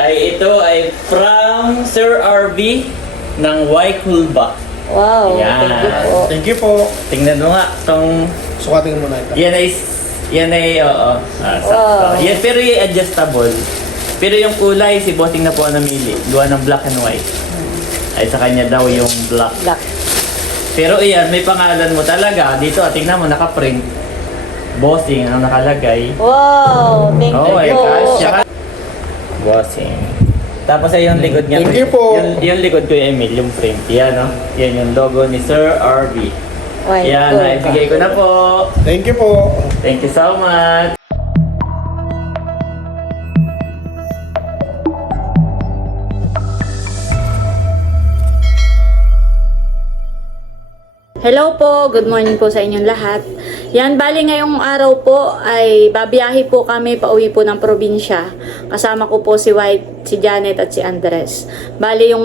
ay ito ay from Sir RV ng Waikulba. Wow, Yan. thank you po. Thank you po. Tingnan mo nga, tong Sukatin mo na ito. yan ay yan ay oo. Ah, sakto. Wow. Yan pero yung adjustable. Pero yung kulay si Bossing na po ang namili. Gawa ng black and white. Ay sa kanya daw yung black. Black. Pero iyan, may pangalan mo talaga. Dito, ah, tingnan mo, naka-print. Bossing ang nakalagay. Wow, thank Oo, you ay po. kasya. Bossing. Tapos ay yung likod niya. Thank you po. Yung, yung likod ko yung Emil, yung print. Yan, no? Yan yung logo ni Sir RV. White Yan, naibigay ko na po. Thank you po. Thank you so much. Hello po, good morning po sa inyong lahat. Yan, bali ngayong araw po ay babiyahe po kami pauwi po ng probinsya. Kasama ko po si White, si Janet at si Andres. Bali yung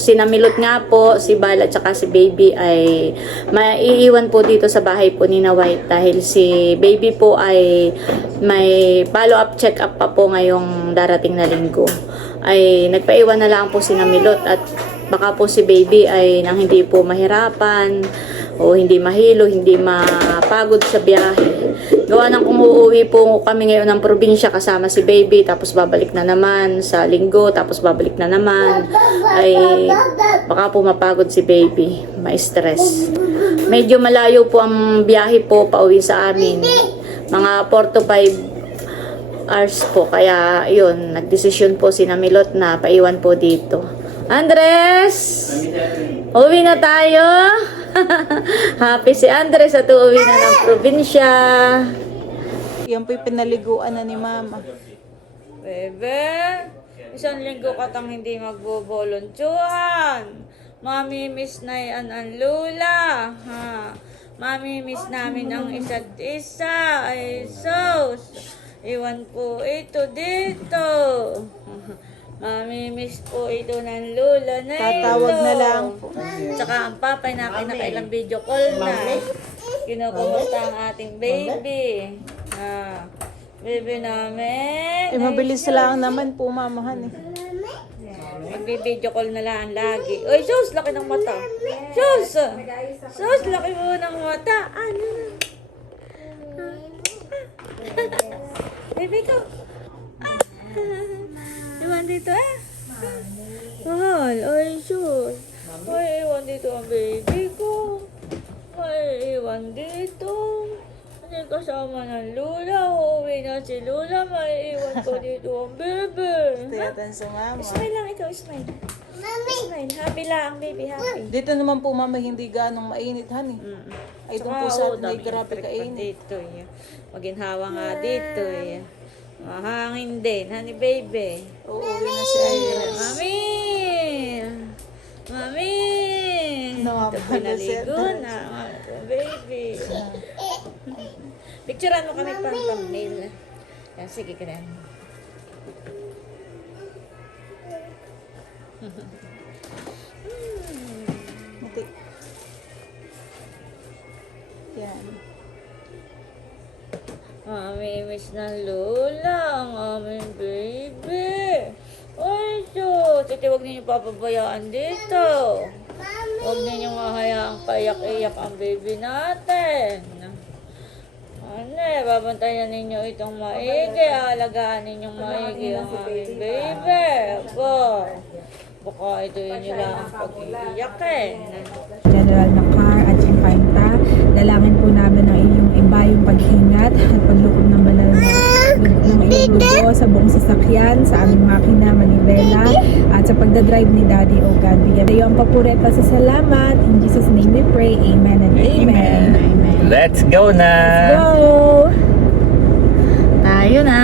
sinamilot nga po, si Bal at saka si Baby ay maiiwan po dito sa bahay po ni na White dahil si Baby po ay may follow-up check-up pa po ngayong darating na linggo. Ay nagpaiwan na lang po si Namilot at baka po si baby ay nang hindi po mahirapan o hindi mahilo, hindi mapagod sa biyahe. Gawa ng kung uuwi po kami ngayon ng probinsya kasama si baby tapos babalik na naman sa linggo tapos babalik na naman ay baka po mapagod si baby, ma-stress. Medyo malayo po ang biyahe po pauwi sa amin. Mga 4 to 5 hours po. Kaya, yun, nagdesisyon po si Namilot na paiwan po dito. Andres! Uwi na tayo! Happy si Andres at uuwi na ng probinsya. Yan po'y pinaliguan na ni Mama. Bebe, isang linggo ka tang hindi magbobolontuhan. Mami, miss na yan ang lula. Ha? Mami, miss namin ang isa't isa. Ay, sos. Iwan po ito dito. Mami, miss po ito ng lula na Tatawag na lang po. Tsaka ang papay na kinakailang video call na. Kinukumusta ang ating baby. Ah, baby namin. Eh, mabilis lang naman po, mamahan eh. Magbi-video call na lang lagi. Uy, sus, laki ng mata. Sus! Sus, laki mo ng mata. Ano? Baby ko. Iwan dito eh. Mahal. Ay, sus. Ay, iwan dito ang baby ko. Ay, iwan dito. Hindi kasama ng Lula. Uuwi na si Lula. May iwan ko dito ang baby. Tiyatan sa Mama. Smile lang ikaw, smile. Smile. Happy lang, baby, happy. Dito naman po, Mama, hindi ganong mainit, honey. Ay, doon po sa atin ay grabe kainit. Dito, eh. Maginhawa nga dito, eh. Mahangin din, honey, baby. Uuwi na si Andres. Mami! Mami! Ito pinaligo Andres. na, baby. Picturean mo kami pang thumbnail. Yan, sige na. Muti. Yan. Mami, miss ng Lola, ang aming baby. Ay, so, titi, huwag ninyo papabayaan dito. Huwag ninyo mahayaang paiyak-iyak ang baby natin. Ano eh, babantayan ninyo itong maigi, alagaan ninyong maigi ang aming baby. Aba, baka ito yun lang ang pag-iiyakin. General na car at Infanta. Dalangin po namin ang iyong ibayong pag-ingat at dugo sa buong sasakyan, sa aming makina, manibela, at sa pagdadrive ni Daddy O God. Bigyan tayo ang papuri at pasasalamat. In Jesus' name we pray. Amen and amen. Let's go na! Go! Tayo na.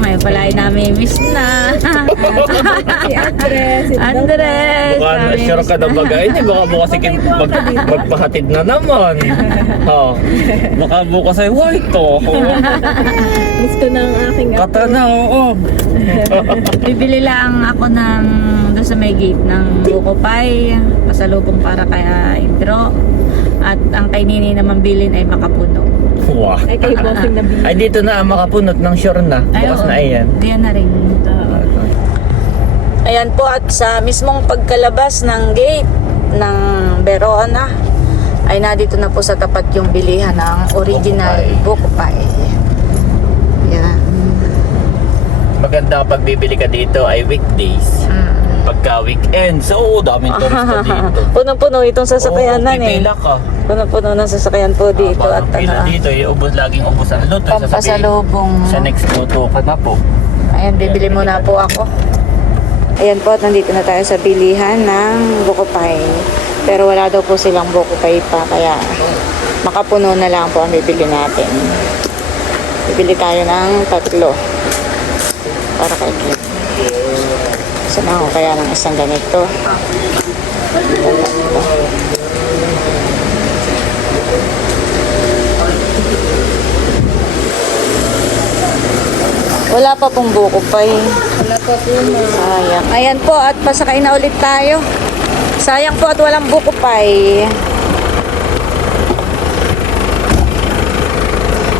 Ngayon pala ay nami-miss na. Si Andres. si Andres. Baka na sure ka na bagay niya, baka bukas ikin mag, magpahatid na naman. Oh, baka bukas ay white to. Miss ko na ang aking Kata na, oo. Bibili lang ako ng doon sa may gate ng Buko Pie. Pasalubong para kaya Indro. At ang kay Nini naman bilin ay makapuno. Wow. ay kay Bossing na Ay, dito na, makapunot ng sure na. Ay, Bukas oo. na ayan. Ayan na rin. Ayan po at sa mismong pagkalabas ng gate ng Verona ay nandito na po sa tapat yung bilihan ng original Buko Pie. Yan. Maganda kapag bibili ka dito ay weekdays. Mm. Pagka weekend, so daming turista dito. Punong-puno itong sasakyan Oo, nan eh. pipila ka. Punong-puno ng sasakyan po dito Ah, at parang pila ano, dito, iubos laging ubos ang luto. Sasabihin, pampasalubong. Sa next luto ka na po. Ayan, bibili muna po ako. Ayan po, at nandito na tayo sa bilihan ng Buko Pie. Pero wala daw po silang Buko Pie pa, kaya makapuno na lang po ang bibili natin. Bibili tayo ng tatlo. Para kay Kim. Saan ako kaya ng isang ganito? Wala pa pong buko pa eh. Wala pa po Sayang. Ayan po at pasakay na ulit tayo. Sayang po at walang buko pa eh.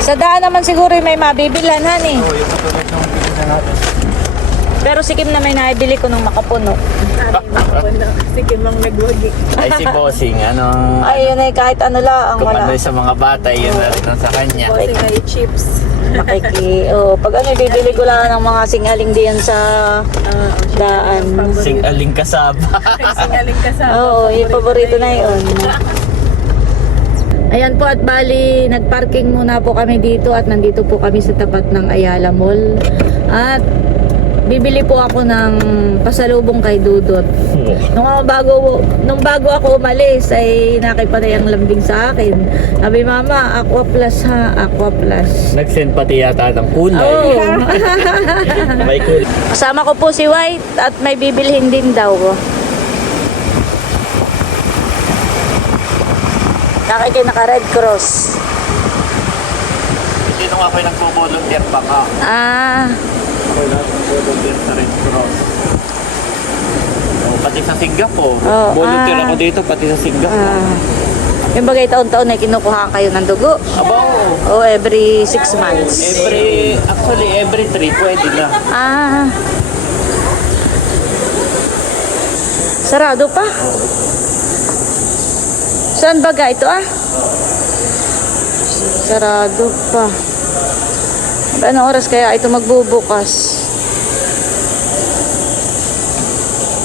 Sa daan naman siguro may mabibilan han eh. Oo, yung katulad ng pinisa natin. Pero si Kim na may naibili ko nung makapuno. Sige, mang nagwagi. Ay si Bossing, ano, Ay yun eh kahit ano lang wala. kumanda sa mga bata, yun na rin ang sa kanya. Kasi may chips. Makiki. Oh, pag ano bibili ko lang ng mga singaling diyan sa daan. Sing aling kasaba. Singaling ka sa Oo, yung paborito na yun. Ayan po at bali, nagparking muna po kami dito at nandito po kami sa tapat ng Ayala Mall. At bibili po ako ng pasalubong kay Dudot. Nung ako bago, nung bago ako umalis ay nakipanay ang lambing sa akin. Sabi mama, Aqua Plus ha, Aqua Plus. Nag-send pati yata ng kulay. Oh. May kulay. Kasama ko po si White at may bibilhin din daw. Nakikita naka Red Cross. Hindi nung ako'y nagpo-volunteer pa ka. Ah, Ako'y nagpo-volunteer sa Red Cross. Oh, pati sa Singapore. Oh, Volunteer ah. ako dito, pati sa Singapore. ah. Yung bagay taon-taon ay kinukuha kayo ng dugo. Aba, oo. O every 6 months. Every, actually, every three, pwede na. Ah. Sarado pa. Saan baga ito ah? Sarado pa. Anong oras kaya ito magbubukas?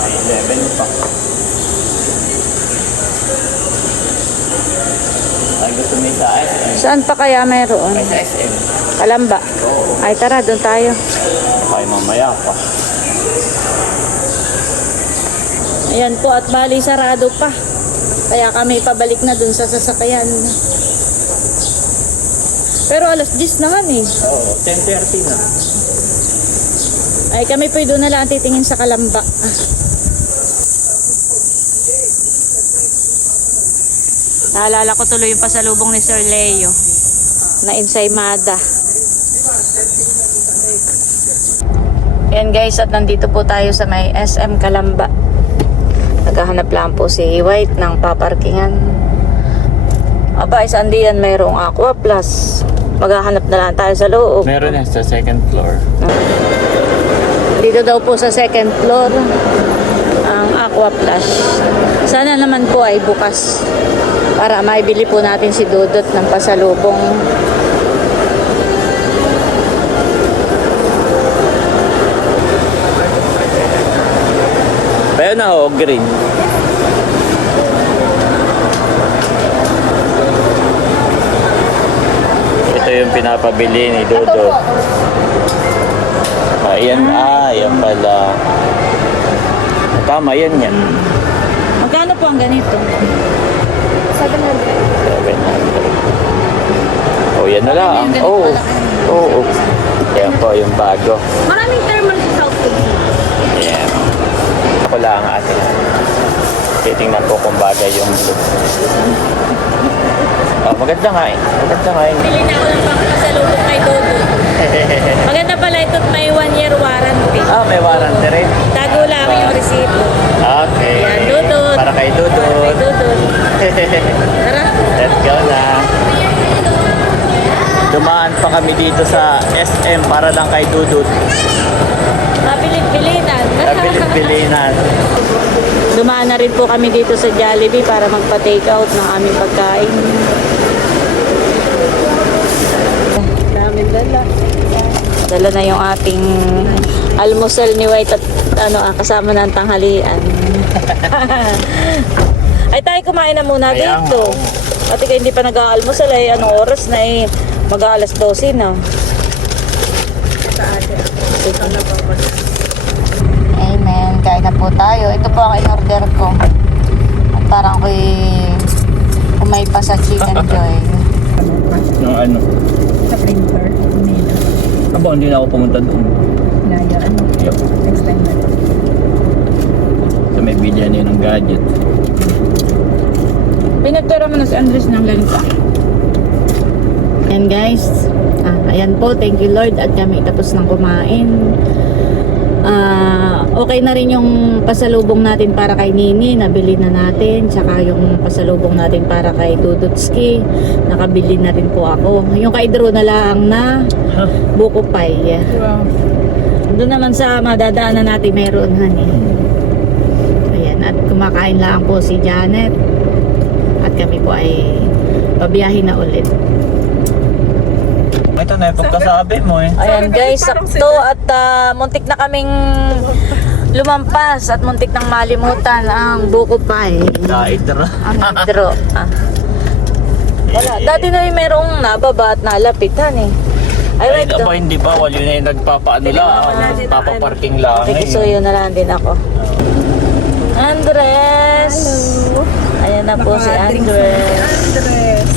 Ay, 11 pa. Ay, gusto mo sa SM. Saan pa kaya meron? Ay, sa SM. Kalamba. Ay tara, doon tayo. Ay, mamaya pa. Ayan po at bali sarado pa. Kaya kami pabalik na dun sa sasakyan. Pero alas 10 naman eh. Oo, 10.30 na. Ay kami po doon na lang titingin sa Kalamba. Naalala ko tuloy yung pasalubong ni Sir Leo na ensaymada. Yan guys, at nandito po tayo sa may SM Kalamba. Naghahanap lang po si White ng paparkingan. Aba, isang diyan mayroong Aqua Plus. Maghahanap na lang tayo sa loob. Meron yan sa second floor. Dito daw po sa second floor ang Aqua Plus. Sana naman po ay bukas para maibili po natin si Dudot ng pasalubong. Pero na ho, green. Yung pinapabili ni Dodo. Ayan, ah, yan pala. Tama, yan yan. Magkano po ang ganito? 700. 700. Oh, yan na lang. Ano yung ganito Oo. kalaki? Oo. Yan po yung bago. Maraming thermal sa South. Yan. Ako lang ang ating. Titingnan ko kung bagay yung look. Oh, maganda nga eh. Maganda nga eh. Bili na ako ng pasalubong kay Dudot. Maganda pala ito at may one year warranty. Ah, may warranty rin. Tago lang yung resibo. Okay. Yan, Dudut. Para kay Kay Dudut. Dudot. Tara. Let's go na. Dumaan pa kami dito sa SM para lang kay Dudut. Mabilit-bilinan. Nabilit-bilin. na rin po kami dito sa Jollibee para magpa-take out ng aming pagkain. Namin dala. Dala na yung ating almusal ni White at ano, ah, kasama ng tanghalian. ay tayo kumain na muna Kaya dito. At ikaw hindi pa nag-aalmusal ay anong oras na eh. Mag-aalas 12 na. Amen. Kain na po tayo. Ito po ang in-order ko. At parang ako'y umay pa sa chicken joy. Yung ano. Sa printer. Nila. Aba, hindi na ako pumunta doon. Laya. Ano? Yup. Next time na. Sa may bilyan niya ng gadget. Pinagtira mo na si Andres ng ganito. Ayan guys. Ah, ayan po. Thank you Lord. At kami tapos ng kumain. Okay na rin yung pasalubong natin para kay Nini. Nabili na natin. Tsaka yung pasalubong natin para kay Dudutski. Nakabili na rin po ako. Yung kay Drew na lang na buko pie. Wow. Doon naman sa madadaanan natin meron honey. Ayan, at kumakain lang po si Janet. At kami po ay pabiyahin na ulit. Ito na yung pagkasabi mo eh. Ayan guys, sakto at ah, muntik na kaming lumampas at muntik nang malimutan ang buko pie. Dait na. Ang hydro. Ah. Wala. Dati na yung merong nababa at nalapitan eh. Ay, Ay, wait. aba, hindi ba? Wala yun na yung nagpapaano lang. Papaparking lang. eh. Nakikisuyo na lang din ako. Andres! Ayan na po si Andres. Andres.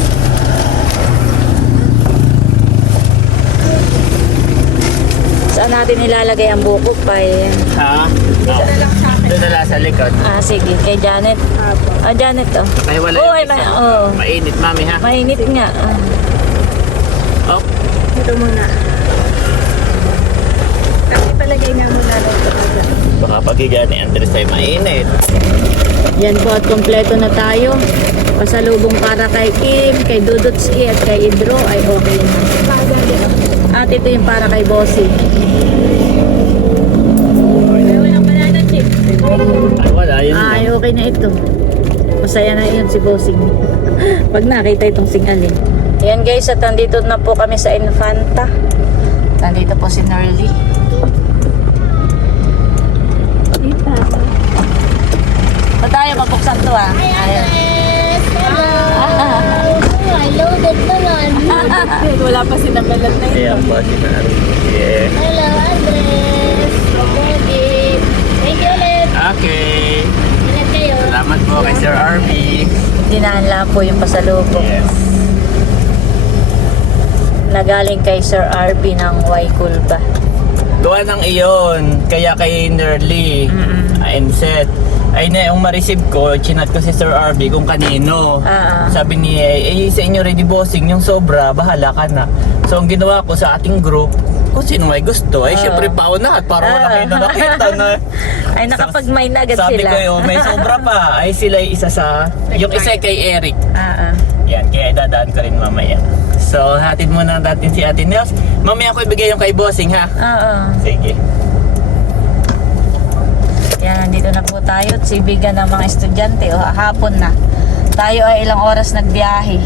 Saan natin nilalagay ang buko pie? Ha? Oo. Doon na lang sa likod. Ah, sige. Kay Janet. Ah, Janet to. Ay, wala Oo, yung isa. ma- oo. Mainit, mami ha? Mainit nga. Ah. Oh. Ito muna. Ang ipalagay nga muna daw ito. Baka pagiga ni Andres ay mainit. Yan po at kompleto na tayo. Pasalubong para kay Kim, kay Dudutski at kay Idro ay okay na. At ito yung para kay Bossy. Ay, okay na ito. Masaya na yun si Bossing. Pag nakita itong singalin. Ayan guys, at nandito na po kami sa Infanta. Nandito po si Nerly. Pa tayo mabuksan to ah. Ayan. Naman. Wala pa sinabalat na ito. Ayan po si Nari. Yeah. Hello, Andres. Pogi. Thank you ulit. Okay. Ulit kayo. Salamat po kay Sir RB. Dinaan lang po yung pasalubong. Yes. Nagaling kay Sir RB ng Waikulba. Gawa ng iyon. Kaya kay Nerly. I'm set. Ay na yung ma-receive ko, chinat ko si Sir RB kung kanino. Ah, ah. Sabi niya, eh sa inyo ready bossing, yung sobra, bahala ka na. So ang ginawa ko sa ating group, kung sino may gusto, ay Ah. syempre pauna at para wala Ah. kayo na nakita na. Ay, nakapag-may na agad Sabi sila. ko yun, may sobra pa. Ay sila yung isa sa, yung isa kay Eric. Ah, ah. Yan, kaya dadaan ko rin mamaya. So, hatid muna natin si Ate Nels. Mamaya ko ibigay yung kay Bossing ha. Oo. Sige. Yan, nandito na po tayo sibigan ng mga estudyante. O, hapon na. Tayo ay ilang oras nagbiyahe.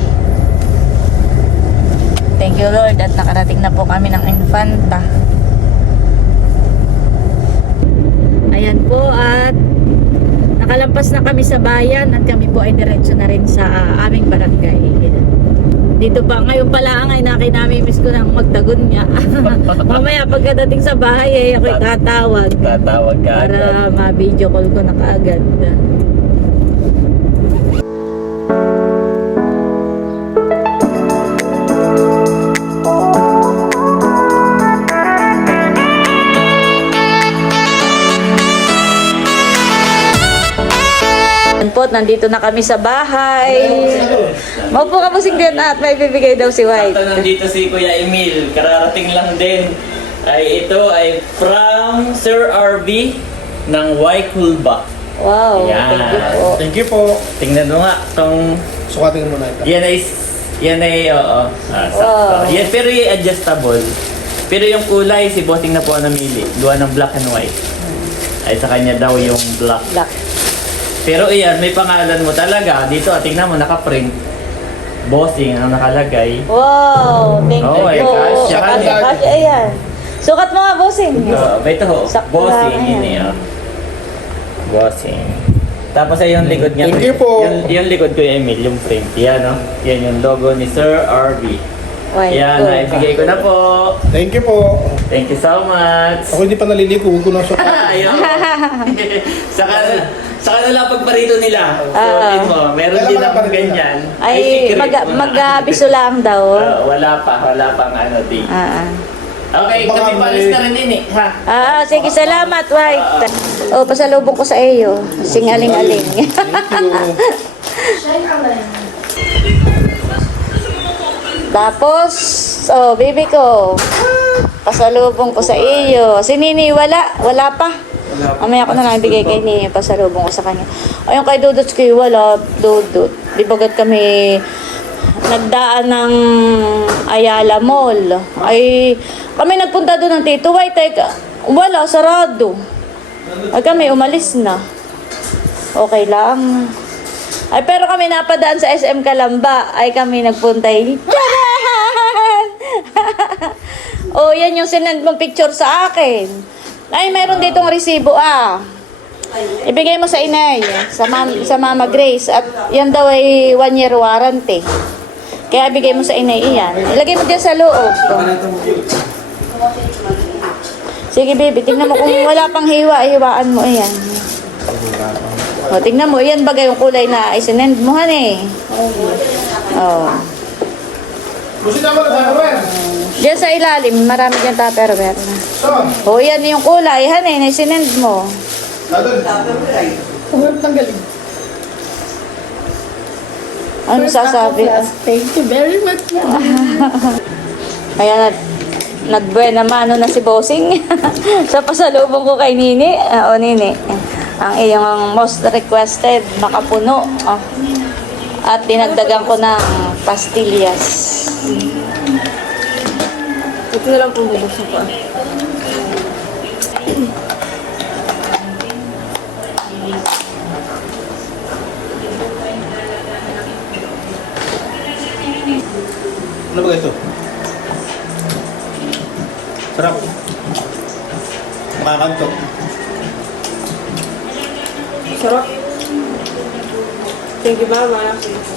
Thank you Lord at nakarating na po kami ng Infanta. Ayan po at nakalampas na kami sa bayan at kami po ay diretso na rin sa ah, aming barangay. Dito pa, ngayon pala ang ay nakinamimiss ko ng magdagon niya. Mamaya pagkadating sa bahay ay ako'y tatawag. Tatawag ka agad. Para ma-video call ko na kaagad. Po, nandito na kami sa bahay. Maupo ka musing din at may bibigay daw si White. Sakto nandito si Kuya Emil. Kararating lang din. Ay ito ay from Sir RB ng Waikulba. Wow, Yan. thank you po. Thank you po. Tingnan mo nga tong Sukatin mo muna ito. yan ay yan ay oo. Ah, sakto. Wow. Yan pero yung adjustable. Pero yung kulay si Bossing na po ang namili. Gawa ng black and white. Ay sa kanya daw yung black. Black. Pero iyan, may pangalan mo talaga. Dito, ah, tingnan mo, naka-print. Bossing ang nakalagay. Wow, thank you Oh, ay, ka Kasya, niya. kasya, ayan. Sukat mo nga, bossing. Uh, ito ho, Sakto bossing, lang, yun ayan. eh. oh. Bossing. Tapos ay yung likod niya. Thank you po. Yung, yung likod ko yung Emil, yung print. Yan, no? Yan yung logo ni Sir RB. Why, Yan, go. naibigay ko na po. Thank you po. Thank you so much. Ako hindi pa naliligo. Huwag ko na siya. Ayun. saka, saka na lang pagparito nila. So, Ah. yun mo, meron Kailan din pa akong ganyan. Ay, secret. mag, mag-abiso lang daw. Ah, wala pa, wala pang ano, di. Ah, ah. Okay, Baka kami palis may- na rin din eh. Ha? Ah, sige, salamat, White. Oh, pasalubong ko sa iyo. Singaling-aling. Thank you. Tapos, oh, baby ko. Pasalubong ko sa iyo. Si Nini, wala. Wala pa. Mamaya ko na lang ibigay kay Nini. Pasalubong ko sa kanya. Ayun kay Dudut kay wala. Dudut. Di bagat kami nagdaan ng Ayala Mall. Ay, kami nagpunta doon ng Tito White. Ay, wala, sarado. Ay kami umalis na. Okay lang. Ay, pero kami napadaan sa SM Kalamba. Ay, kami nagpunta. eh. Oh, yan yung sinend mong picture sa akin. Ay, mayroon ditong resibo ah. Ibigay mo sa inay, sa, mam, sa Mama Grace. At yan daw ay one year warranty. Kaya bigay mo sa inay iyan. Ilagay mo dyan sa loob. Sige, baby. Tingnan mo kung wala pang hiwa, hiwaan mo iyan. O, tingnan mo. Yan bagay yung kulay na isinend mo, han eh. Oh. Busi na mo na Tupperware. Diyan sa ilalim, marami dyan tupperware na. O, yan yung kulay, han eh, na isinend mo. Ano sasabi? Thank you very much. Kaya nag nagbuena mano na si Bossing sa pasalubong ko kay Nini. Ah, o Nini, ang iyong most requested, makapuno. Ah. At dinagdagan ko ng pastillas. Ito na lang po bubuksan ko. Ano ba ito? Sarap. Makakantok. Thank you, Mama.